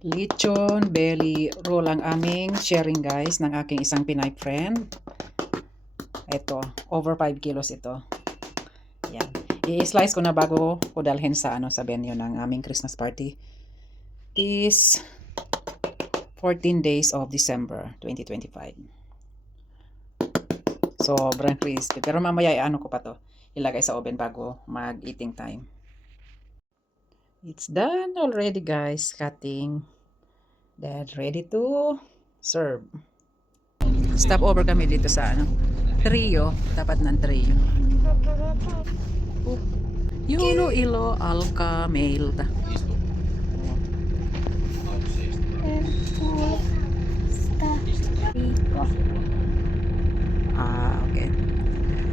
Lechon belly roll ang aming sharing guys ng aking isang Pinay friend. Ito, over 5 kilos ito. Yan. I-slice ko na bago ko dalhin sa sa venue ng aming Christmas party. This 14 days of December 2025. Sobrang crispy. Pero mamaya ko pa to. Ilagay sa oven bago mag-eating time. It's done already guys. Cutting. Then ready to serve. Stop over kami dito sa trio. Dapat ng trio. Yolo ilo alka mailta. Okay.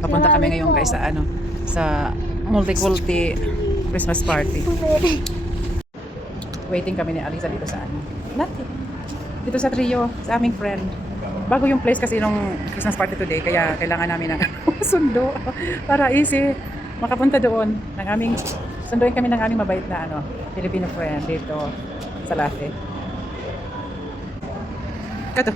Papunta kami ngayon guys sa sa multi-culti Christmas party. Waiting kami ni Alisa dito sa dito sa trio, sa aming friend. Bago yung place kasi nung Christmas party today, kaya kailangan namin ng sundo para easy makapunta doon ng aming sunduin kami ng aming mabait na Filipino friend dito sa Late. Kato.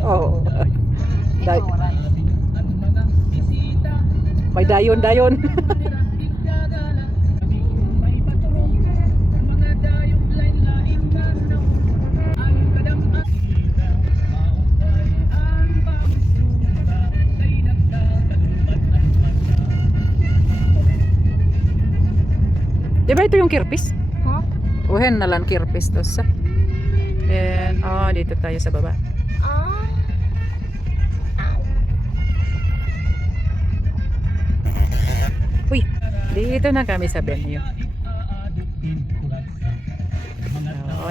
Oh. May dayon-dayon. Diba ito yung kirpis? Huh? Uhen na lang kirpis to sa. And dito tayo sa baba. Uy, dito na kami sa venue.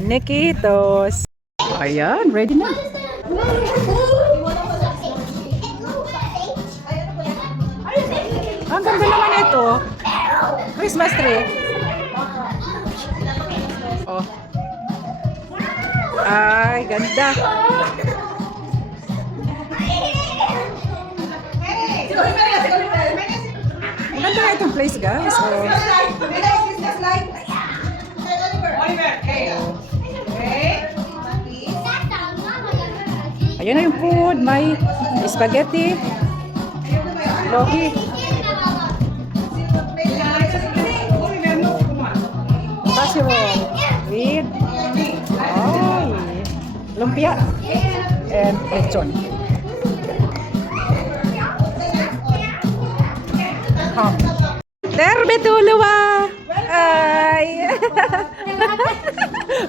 Nikitos. Ayan, ready na. Ang ganda naman ito. Christmas tree. Oh. Ay, ganda. Ang ganda na itong place, guys. Oh. Ayan na yung food. May spaghetti, loki, casserole with lumpia and lechon. Terbetuluwa! Ay!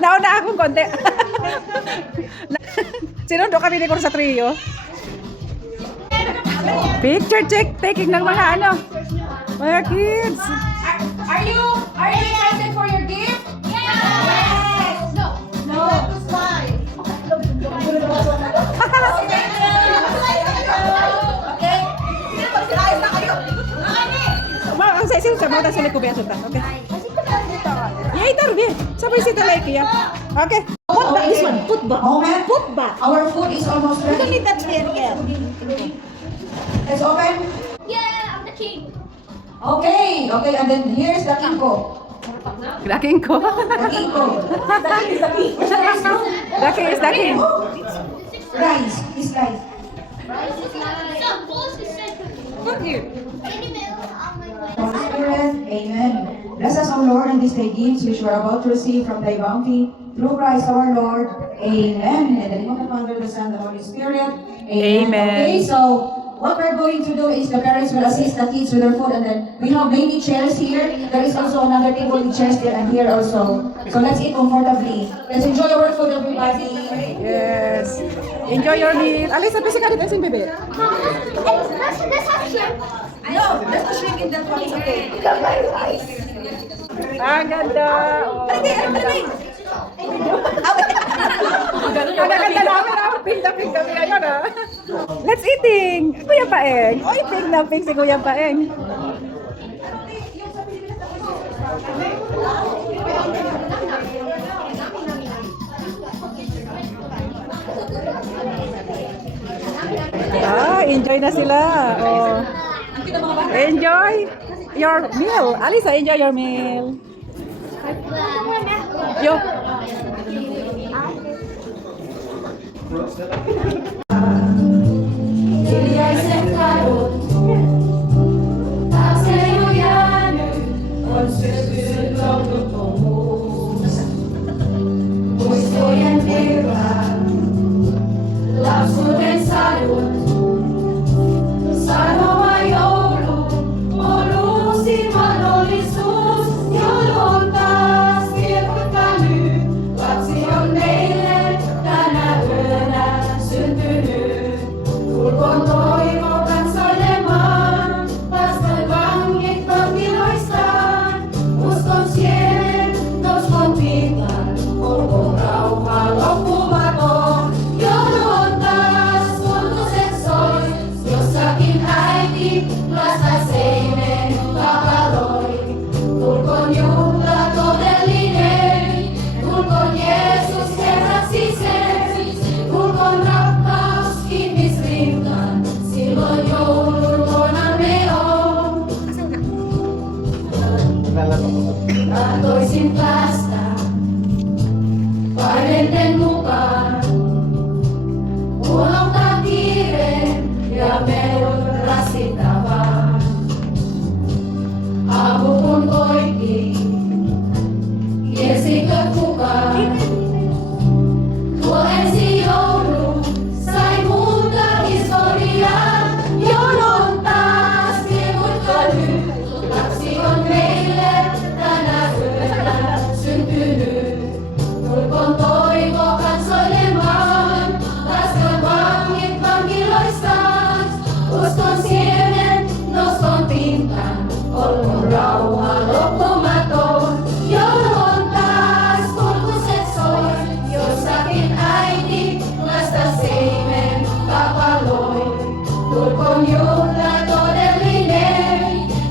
Nauna akong konti. Sinundo kami ni Kor sa trio. Picture taking ng mga mga kids. Are you excited for your gift? Yes! No. That's fine. Okay. Magsilayas na kayo. Ang saisin sa mga tasuli ko biya sultan. Okay. Yeah, itar biya. Sabay si talay kiya. Okay. Put back this one. Put back. Moment. Put back. Our food is almost You don't ready. need that there again. Let's open. Yeah, I'm the king. Okay, and then here's the kinko. Daking ko. The kinko. Daking is daking. Rice is rice. Come here. Holy Spirit, amen. Bless us, O Lord, in these thy gifts which we are about to receive from thy bounty. Through Christ our Lord. Amen. In the name of the Father, the Son, the Holy Spirit. Amen. Okay, so what we're going to do is the parents will assist the kids with their food, and then we have many chairs here. There is also another table with chairs there and here also. So let's eat comfortably. Let's enjoy our food, everybody. Yes. Enjoy your meal. Alisa, pwede ka dito sin bebe. No, let's not shrink in that one. It's okay. Ang ganda. Ang ganda namin. Ping kami ngayon ah. Let's eating. Kuya Paeng. Oy, ping si Kuya Paeng. Enjoy na sila. Oh. Enjoy your meal. Alisa, enjoy your meal. Yo. Jag sätter åt att säga jag nu och söker av upp och står en leva lapsuuden sadut sanoma joulu on uusi mahdollisuus joulu on taas kirkka nyt lapsi on meille tänä yönä syntynyt. Tulkoon toivo kansoilemaan, lasten vangit vankiloistaan. Uskon siemen, uskon pintaan, olkoon rauha loppumaton. Joulu on taas, kultuset soi, jossakin äiti lasta seineen kapaloi. Tulkoon juhla todellinen, tulkoon Jeesus herraksi sen, tulkoon rakkaus ihmisrintaan, silloin joulun luona me on. Tahtoisin päästä parenten mukaan, unohtaa kiireen ja melun rasittavaa. Aamu kun koitti, tiesikö kukaan? Tuo ensi joulu sai muuta historiaa. Joulu on taas kirkko nyt. Lapsi on meille tänä yönä syntynyt. Tulkoon toivo kansoilemaan. Lasten vangit vankiloistaan. Uskon siemen, noston pintaan. Olkoon rauha loppumaton. Joulu on taas, kulkuset soi. Jossakin äiti lasta seimen kapaloi. Tulkoon juhla todellinen.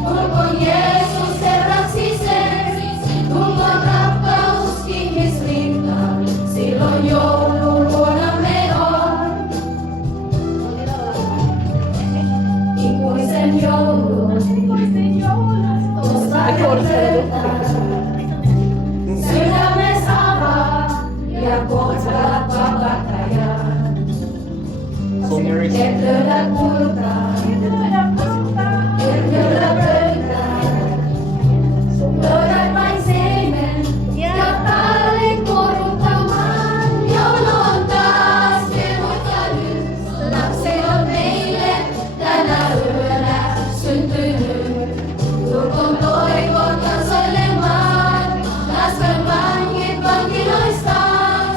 Tulkoon Jeesus herraksi sen. Tulkoon rakkaus ihmisrintaan. Silloin joulun luonamme on. Ikuisen joulun. Tuosta sydämes avaa ja kohtaat vapahtajan. Et löydä kultaa, et löydä pöytää. Löydät vain seimen ja tallin koruttamaan. Joulu on taas, kirkka nyt. Lapsi on meille tänä yönä syntynyt. Tulkoon toivo kansoilemaan, lasten vangit vankiloistaan.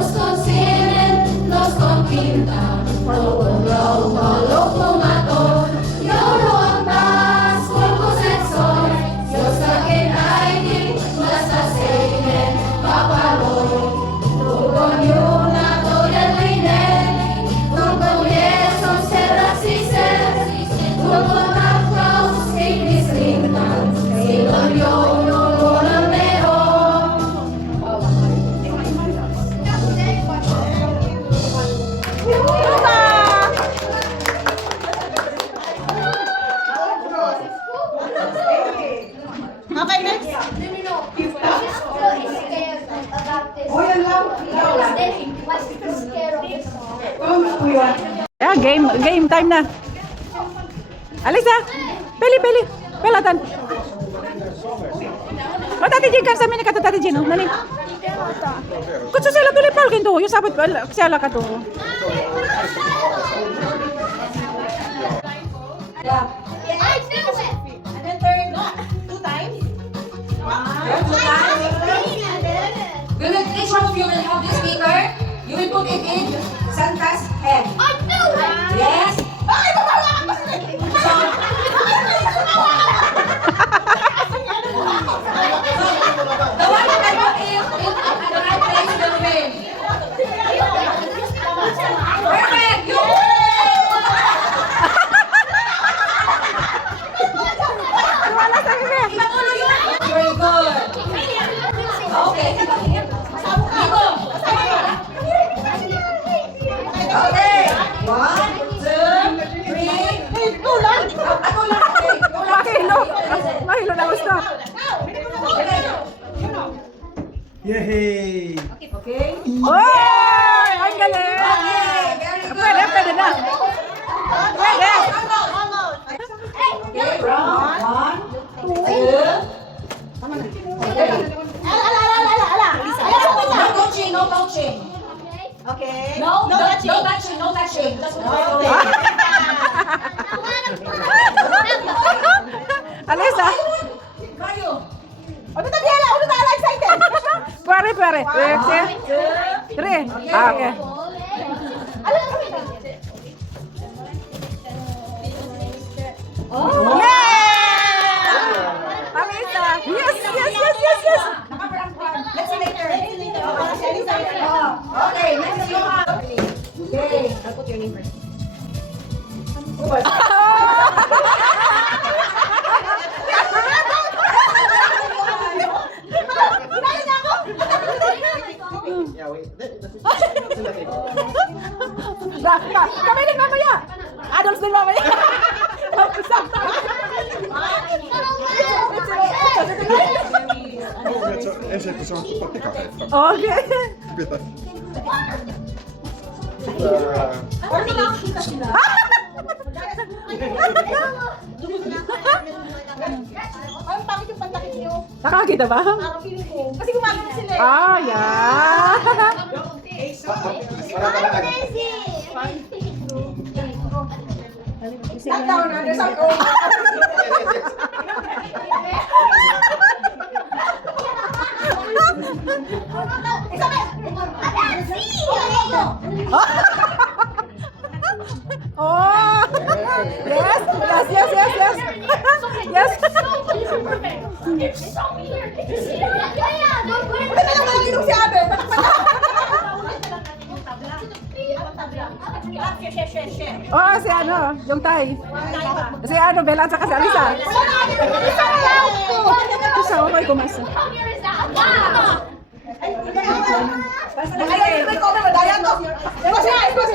Uskon sienen, noston pintaan, olkoon rauha loppumaton. Joulu on taas, kulkuset soi, jossakin äiti lasta seineen kapaloi. Tulkoon juhla todellinen, tulkoon Jeesus herraksi sen, tulkoon rakkaus ihmisrintaan, silloin joulun luonamme on. Okay, next. Oh, yan lang. Yeah, game time na. Alisa, peli. Pelatan. O, Tati Jin, kan sa amin ka to, Tati Jin, oh. Nani? Kutsa sila tuloy palkin to. Yung sabot, sila ka to. Yeah. I knew it. And then turn 2 times. We will, each one of you will have this speaker. You will put it in Santa's head. I knew it. Yes? The one who can put it at the right place will win. Perfect! You Ipatuloy yun. Very good. Okay. Dito. Okay. 1, 2, 3. Tulang. Okay. Mahilo. Mahilo na gusto. Yay! Okay. Oy! Ang galing! Okay. Very good. Pwede na. Pwede. Okay. Round 1, 2. No touching, no touching. Okay. No, No touching. no touching, no touching. Okay. Alisa. Kayo. Ano na Biela? Ano na excited? Pwede. Three. Ah, okay. Yay! Alisa. Yes. Let's see later. Oh, Okay, next you have. Okay. I'll put your name first. Yeah, wait. Kami din mamaya. Adults din mamaya. Ensin se on pottikahetta. Okay. Pitää. Ang pangit yung pantakit niyo. Nakakita ba? Parang feeling ko. Kasi gumagano sila eh. Ah, yeah. Not down, there's some room. Oh. Yes. It's so weird. Did you see that? Yeah, don't put it. Ano na lang yung si Abe? Oh, si ano, yung tay. Si ano, Bella at saka si Alisa. Isa, okay, kumasa. How weird is that? Wow. Ayun, may comment mo. Daya to. Ikos na.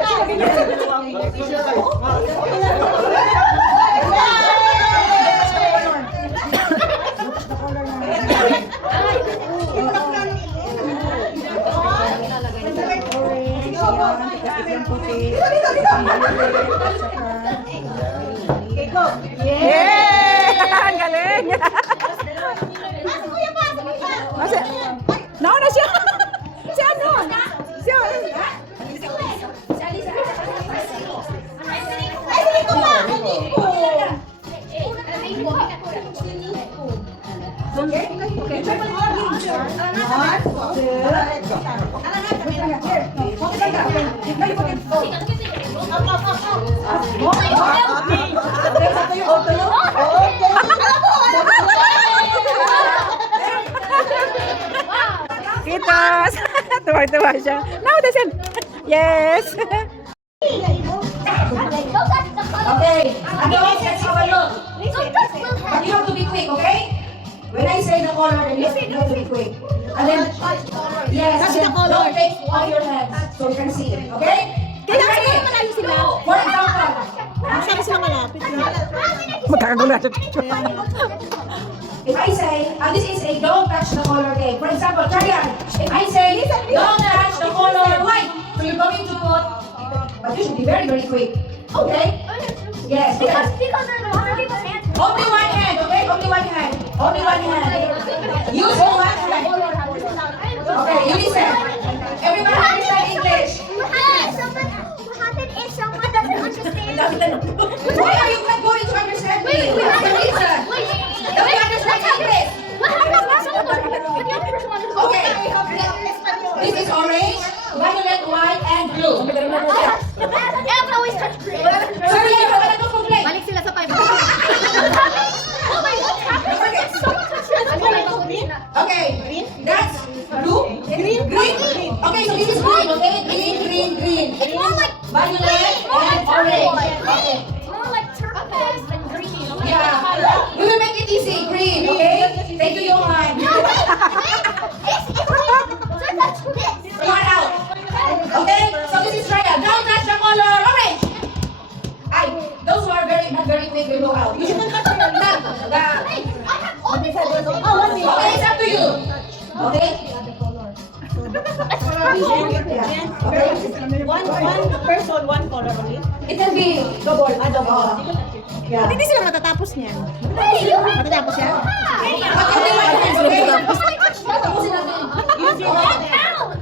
Yeah! Ang galing! Kasi, nauna siya! Si ano? Si ano? Kitos! Tuwa-tuwa siya. Now, that's it. Yes! Okay. Adults, let's have a look. But you have to be quick, okay? When I say the color, then you have to be quick. And then, yes, and then don't take off your hands so you can see it, okay? Are you ready? For example, Magkakagulo siya. if I say, and this is a don't touch the color game. For example, Charian, if I say, don't touch the color white, so you're going to put, but you should be very, very quick. Okay? Yes, because Because there's a lot of people's hands. only one hand, okay? Only one hand. Only one hand. Use the one hand. Okay, you listen. Everyone understand English. Someone, what happened if someone doesn't understand? Why are you not going to Wait, what's the reason? Don't you understand English? Okay. This is orange, violet, white, and blue. Sorry, you have to complain. Balik sila sa 5. Okay, that's blue, green. Okay, so this is green, okay? Green. It's more like Violet and orange. Okay. more like turquoise than green. Yeah, we will make it easy. Green, okay? Thank you, Johan. You are out. Okay, so this is Raya. Don't touch the color orange. Those who are not very quick will go out. You should not touch the. Okay, it's up to you. Okay? One person, one color only. It can be double. Double. Yeah. Hindi sila matatapos niyan. Matatapos yan? Tapusin natin.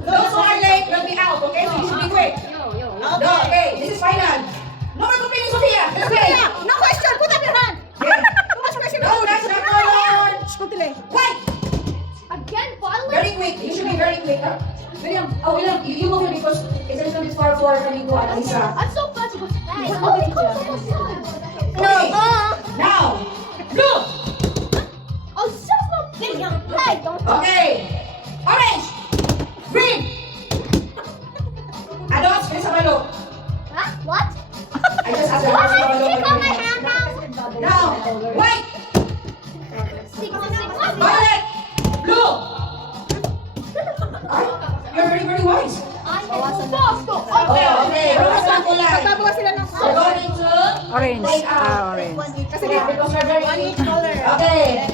Those who are late will be out, okay? So you should be quick. No, okay, this is final. No more complaining, Sophia. Let's play. No question! Put up your hand! Okay. No, that's the color. Scutile. White. Again, violet. Very quick. You should be very quick. Huh? William, you move here because it's a little bit far for coming to Alisa. I'm so fast to go fast. Okay. Now, blue. Oh, shut up, video. Hey, don't talk. Okay. Orange. Green. Adults, please have a look. Huh? What? I just asked What? you to have a look. Stick on my hand now. Now, white. Stick on Violet. Blue. Ay, you're very, very wise. I'm so fast. Go. Okay. Bawas lang kulay. Pagbabawa sila ng We're going to Orange. take out. Orange. Kasi Yeah, because we're very one each color. Okay.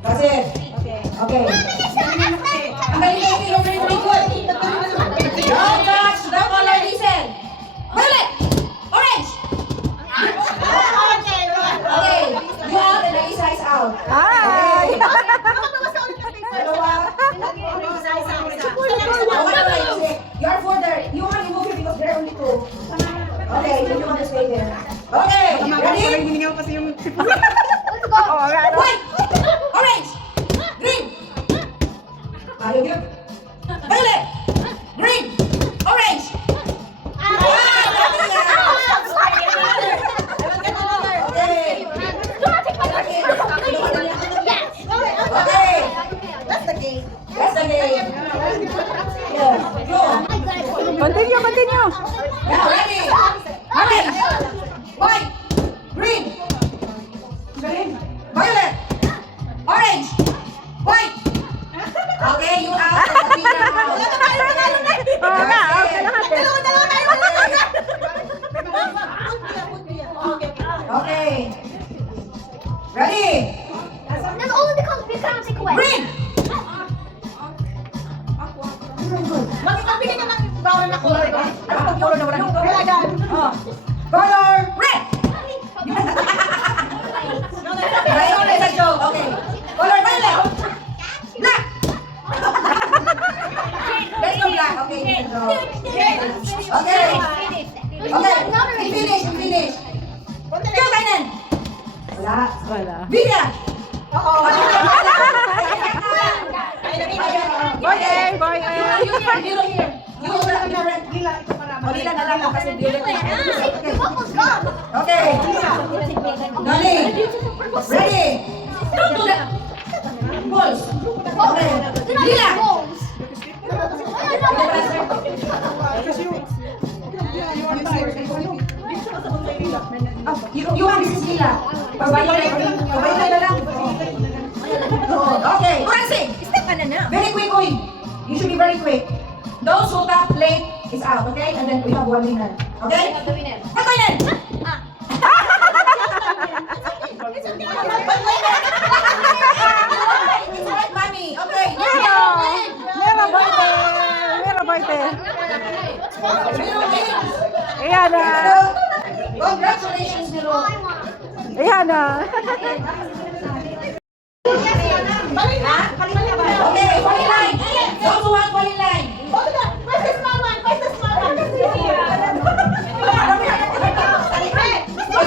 That's it. Okay. Okay. Ang galing you're very, very good. Don't touch the color, listen. Violet. Orange. Okay. You out and Alisa is out. Hi! Dalawa. You are further. You want to move here because there are only two. Okay, you want to stay there. Okay, ready? Hiningaw kasi yung sipon. Let's go. White, orange, green. Ayaw yun. Violet, green, orange. Okay. Okay. That's the game. That's the game. Yes. Go. Continue. Now, ready? Orange, white, green, violet, orange, white. Okay, you out. Okay. Ready? That's only the color. We cannot take away. Green. Magbigay ka ng bawal na color, ba? Ano pag color na wala dito? Kailangan. Oh. Color red. Ayun, let's a joke. Okay. Color violet. Black. Let's go black. Okay, let's go. Okay. Okay. Finish. Ikaw, Kainan. Wala. Vida. Oo. You here. You hold up your red. Lila, ito para O, Lila na lang kasi violet. The bubble's gone. Okay. Dali. Ready. Don't do that. Balls. Okay. Lila. You want this is Lila. Pagbayan na lang. Okay. Orange. Very quick, Oy. You should be very quick. Those who tap late is out, okay? And then we have one winner. Okay? Pagbayan! It's right, mommy. Okay. Meron ba ite? Zero wins. Ayan na. Congratulations, Miro. Ayan na. Okay, fall in line. Those who want fall in line. Where's the small one?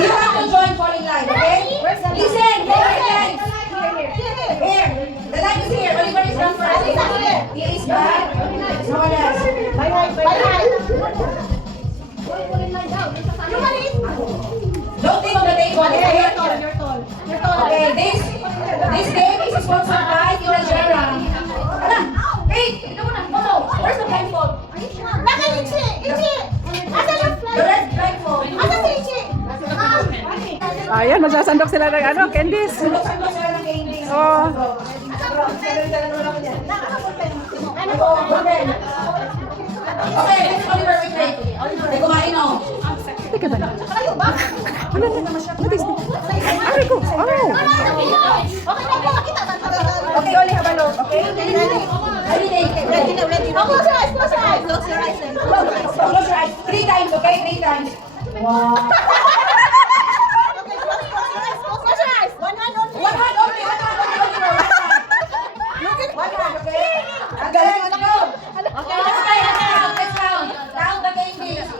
You have to join fall in line, okay? Don't think on the table. Okay, okay. This game is sponsored by Tira Jera. Wait, ito muna. Moto, where's the blindfold? The red blindfold. Ayan, magsasandok sila ng ano, candies. Sulok-sulok sila ng candies. Oh. Okay, let's Oliver, wait. Hindi kumain, oh. Teka ba na? Ano na? What is this? Aray ko! Oh! Okay, Oli, have a look. Okay? Ready. Close your eyes. Close your eyes. Close your eyes. Close your eyes. 3 times, okay? 3 times. Wow. Okay, close your eyes. One hand only. One hand only, Oliver. One hand, okay? Ang galing, let's go. Okay, let's count. Count the candies.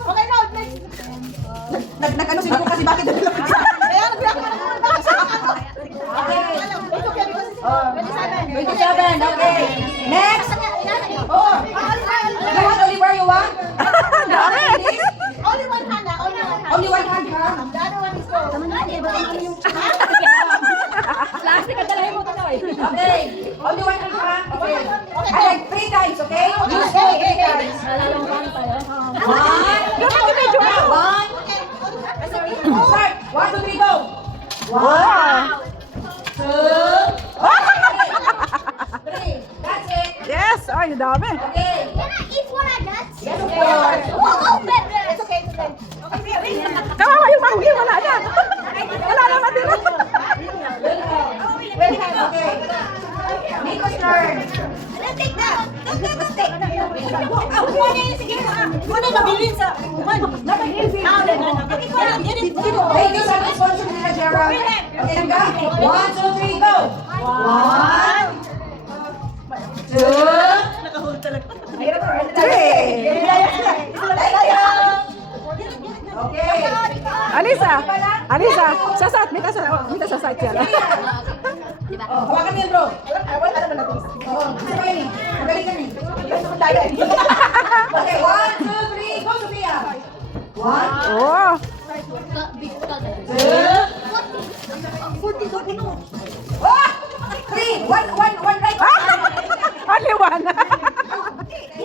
Okay, now next. Nag-ano si Buko kasi bakit nalulog siya? Kaya nagbiyak ka na muna. Okay. It's okay because it's 27, okay. Next. Oh, you want Oliver, you want? Candies? only one hand. Only one hand. Only one hand, ha? The other one is closed. Okay. Only one hand, ha? Okay. I like 3 times, okay? Use Okay, 3 times. One. Start. 1, 2, 3, go. Wow! 2. 3. That's it. Yes! Ay, dami! Okay. Yes, of course. It's okay. It's okay. Kawawa yung manggi! Wala na! Wala na matira! Okay. Nico's turn. Thank you sa sponsor ni Jera. Okay, hangga. 1, 2, 3, go. 1, 2, 3. Okay. Alisa! Alisa! Sasat! Mita sa site siya. Oh, hawakan mo yan, bro. Oh, gusto ko yan eh. Magaling ka eh. Okay, 1, 2, 3, go, Sophia. 1, Oh! 2, 3, 1 right. Only one! Okay.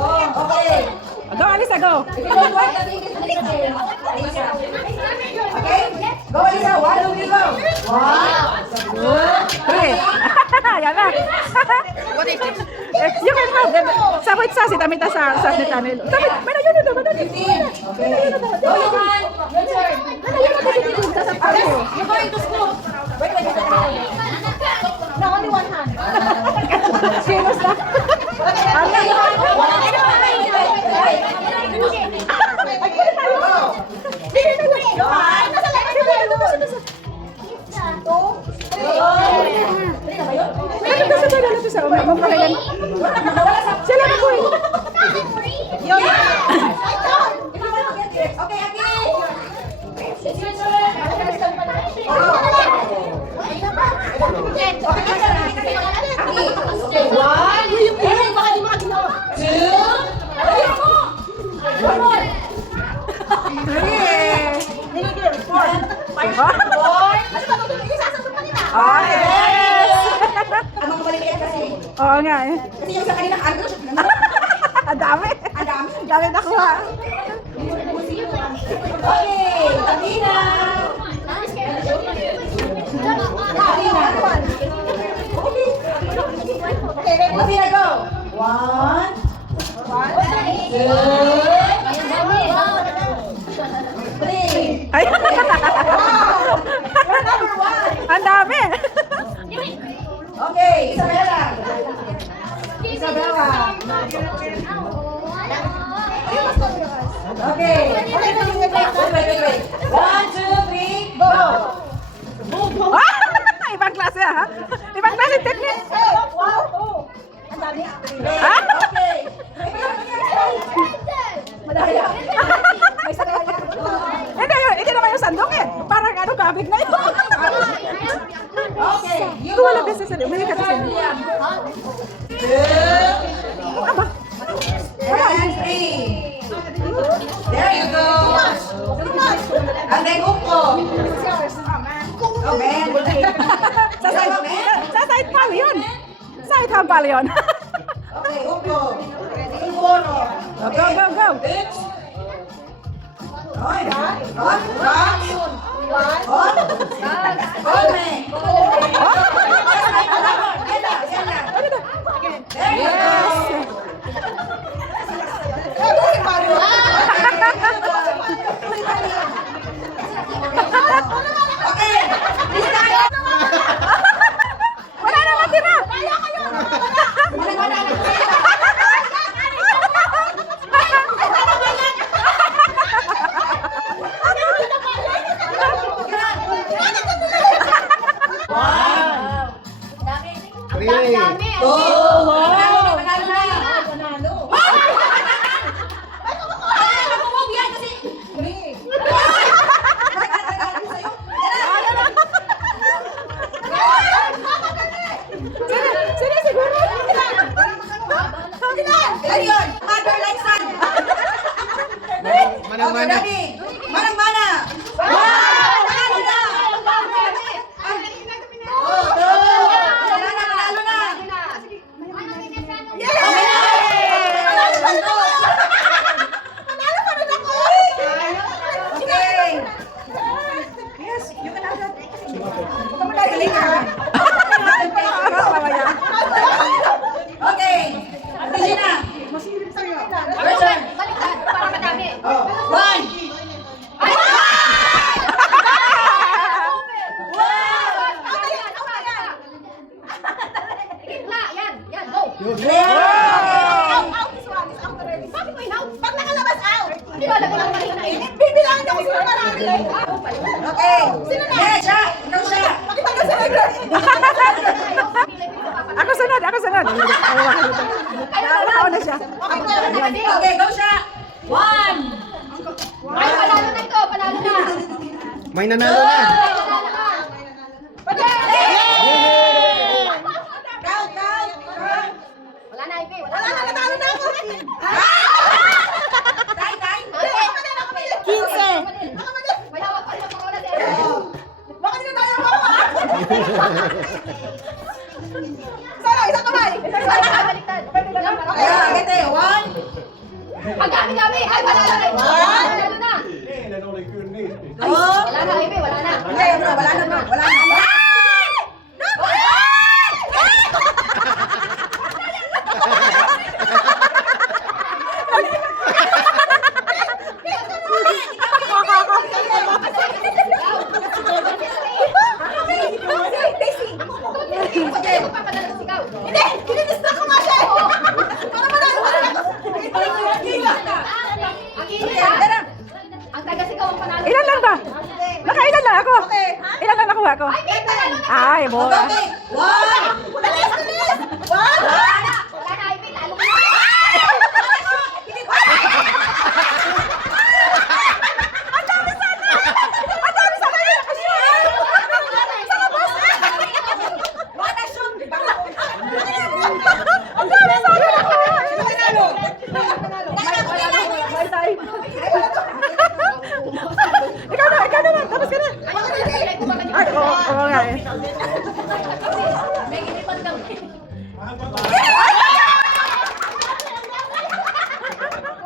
Oh, okay. Go, Alisa, go! If you don't want, then you can take it. Okay? Go, Alisa. 1, 2, 3, go. 1, 2, Three! Yan na! You can have sabit sa sitamita sa ni Tanil. Sabit! May na yun ito! 15. Okay. Go, Johan. Your turn. You're going to school. Wait. No, only one hand. Sinos na! Okay, Johan. Ano sa tayo na sa umay? Mamakayan. Sila na po eh! Okay, Aki. It's your turn. Okay, 1, 2, 3. Oh, yes! Ang mga maliliit kasi. Oo nga eh. Kasi yung sa kanila, ano? Ang dami! Ang dami. Ang dami nakuha. Okay, Tabina. Tabina, go. 1, 2, 3. Ay! Number 1. Ang dami! Okay, Isabella. Isabella. Okay. Wait. 1, 2, 3, go. Ibang klase ha? Ibang klase technique! Ah? Okay. Madaya. May sakaya. Hindi naman yung sandok eh. Parang ano, kabig na ito. Okay, you Tuwala go. beses sila May ka sa inyo. And 3. There you go. And then upo. Oh, man. Sa side pala yun. Side hand pala yun. Okay, upo. Siguro. Go, go, go. Oops. Oy, on, rock. On. On, man. There you go. Okay. Wala na matira. Three. Oh, panalo na. Sino siguro? Ayun, mother like son. Manang-mana. Okay, manang-mana. Wow! Panalo na. Oh, panalo na, panalo na. Okay. Yes, you can have that. Galing ka. Okay. Regina. Your turn. Para madami. Oh, 1. Gitna, yan, yan, go. Bakit mo inaw? Pag nakalabas out. Hindi ko alam kung ano kanina eh. Bibilangan ako sino marami. Okay. Next, siya. Ikaw siya. Makita ka sa record. Ako sunod, ako sunod. Ako na siya. Okay, go siya. 1. Ay, panalo na ito, panalo na. May nanalo na. Count, count. Wala na, Ivy, wala Wala na, natalo na ako. Tay, tay. 15. May hawak pa rin ako na din. Baka hindi na tayo makawa. Sana, isang kamay. Baliktad. Yan, para Ayan, agad eh. 1. Ang dami-dami. Ay, panalo na ito. Panalo na. Oh. Wala na, Ivy, wala na. Okay, bro. Wala na, bro. Wala na. Okay, papadala sa sigaw. Hindi, kinidistract ko nga siya. Para manalo ka na. Ang init, ang taga-sigaw ang panalo. Ilan lang ba? Nakailan lang ako. Ilan lang nakuha ko? Ay, Kate, panalo na. Ay, bola. Okay. 1. Dalis, dalis. One. Wala na, Ivy, talo na. Ikaw na, tapos ka na. Ay, oo nga eh. May inipan kami.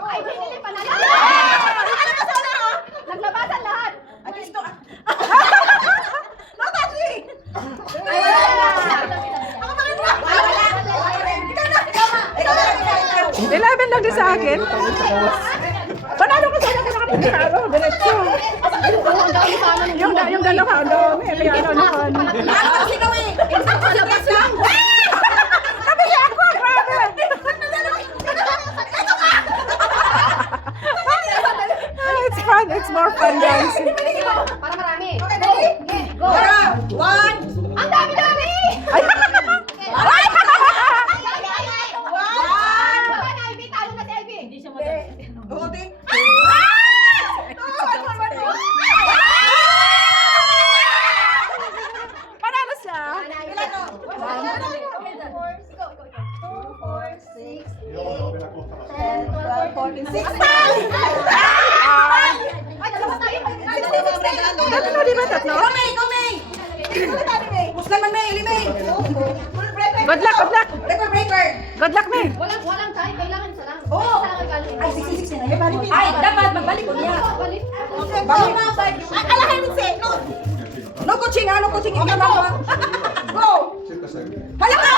Ay, pinili panalo. Naglabasan lahat. No, touch me. Ay, wala na. Ako pa rin na. Wala. Ikaw na. 11 lang din sa akin. Panalo ka sana ka nakapagkakalo. Diretso. Yung dalawa, ang dami. Kaya ano naman. Tapos ikaw eh. Isang palabas lang. Sabi niya ako, grabe. It's fun. It's more fun dancing. Para marami. Okay, Go. dali. Okay, go. 1. Ang dami-dami! Ay! Ay! Wala na, Ivy. Talo na si Ivy. Hindi siya Okay. Panalo siya. Ilan no? Tatlo, di ba tatlo? Muslim man, May. Ili, May. Good luck, good luck. Record breaker. Good luck, May. Walang tayo, kailangan isa lang. Oo. Ay, 60 na yun. Ay, dapat magbalik ko niya. Balik na, balik. Alahin mo siya. No coaching, no coaching. Ikaw na ba? Go. Balik na!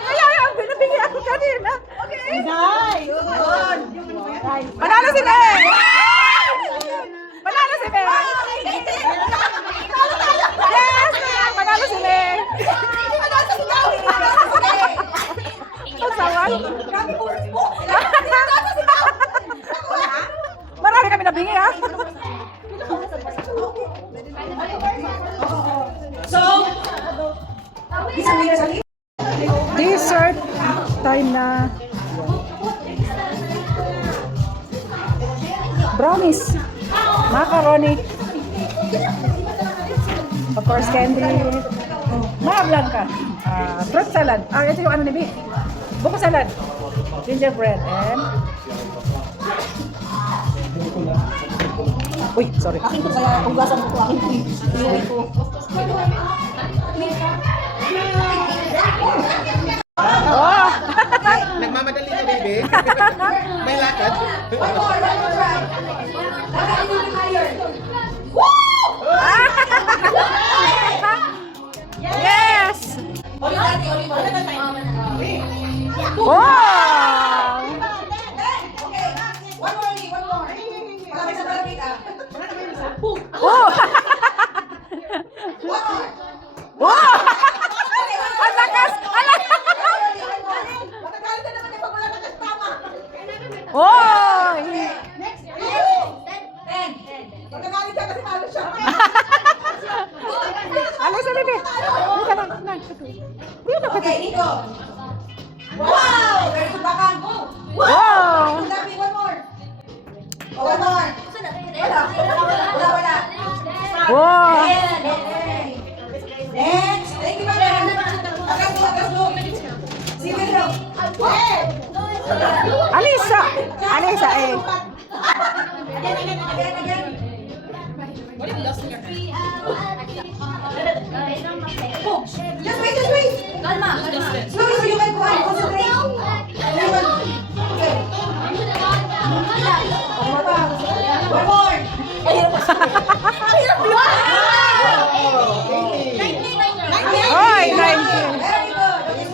Kaya ang binibigay ako kanina. Panalo si May! Panalo si May! Yes! Panalo si May! Ang sawan. Marami kami nabingi, ha? So, isang liga sa liga. Dessert time na. Brownies. Macaroni. Of course, candy. Mga blanca. Fruit salad. Ito yung ano ni Vic. Buko salad. Gingerbread. And... Uy, sorry. Akin ko kaya hugasan ko akin ko. Iuwi ko. Oh! Nagmamadali na, baby. May lakad. One more try. Lagay mo yung iron. Yes! Oli dati, oli mo. Wow! Okay. One more, Oli. One more. Malapit sa malapit, ah. Oh! One more. Wow! Okay, one more. Ang lakas! Ang lakas! Oli, one more. Matagalit na naman eh, pag wala na kasama. Oh! Ten. Matagalit siya kasi malo siya. Alis na, Bibi. Dito lang. Dito ka. Okay, Nico. Wow! Very good bakang. Wow! Labi, one more. Oh, one more. Wala. Wow! Next. Thank you, madam. Akas mo. See you later. Alisa! Alisa, eh. Again. Just wait. Kalma. Slowly so you can concentrate. Okay. One more. Hoy, 90. Very good. Okay.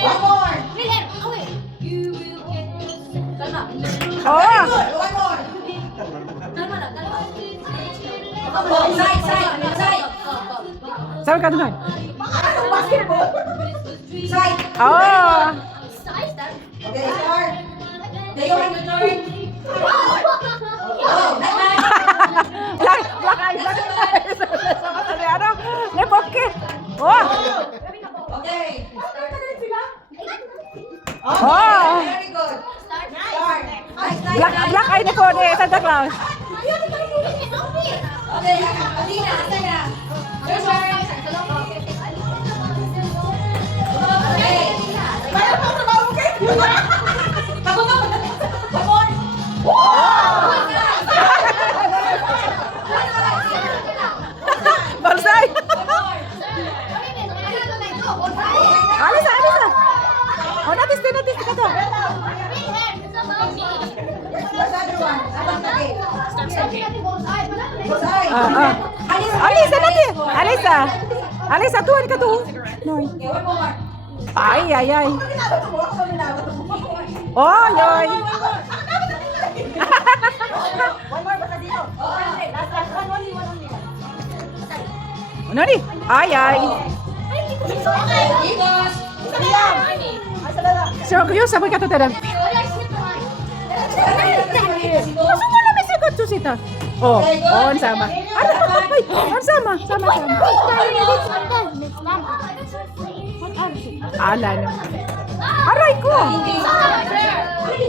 One more. Oh! Good. One more. Side. Saan ka doon? Basketball. Side. Oh! Okay, start. Take your turn. Oh, next. Black eye. Ano? May pocket. Oh! Okay. Oh! Very good. Start. Black eye ni Cody, Santa Claus. Okay, Athena. Your turn. Okay. One more. Barsay! Alisa! Oh, natis ka to. What's the other one? Abang tabi. Alisa natin! Alisa, tuwan ka to. Noy. Okay, one more. Ay. Oh, yoy. One more, basta dito. Okay, last one only. Ano ni? Ay. Igos. Liam. Asa na lang. Sure, kuyo, sabay ka to tadan. Gusto mo na may sigot to sita. Oh, on sama. Ay, on sama. Sama. Ala na. Aray ko.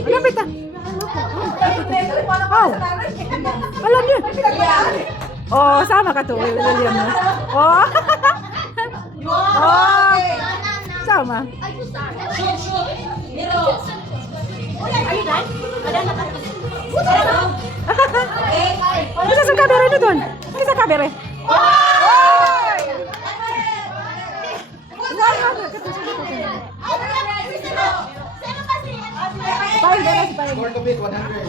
Lapit ah. Oh. Alam niya. Oh, sama ka to. William mo. Oh. Oh. Sama. Shoot, shoot. Miro. Okay. Isa sa camera nyo doon. Isa sa camera. Score to beat 100.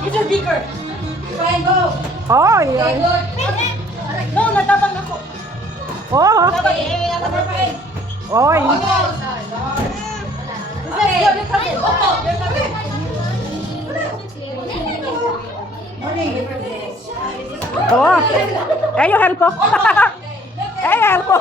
It's a bigger. Fine, go. Oh, Okay, yeah. good. No, natabang ako. Oh. Number 5. Oh. Okay. Opo. Oh. Eh, yung help ko. Eh, help ko.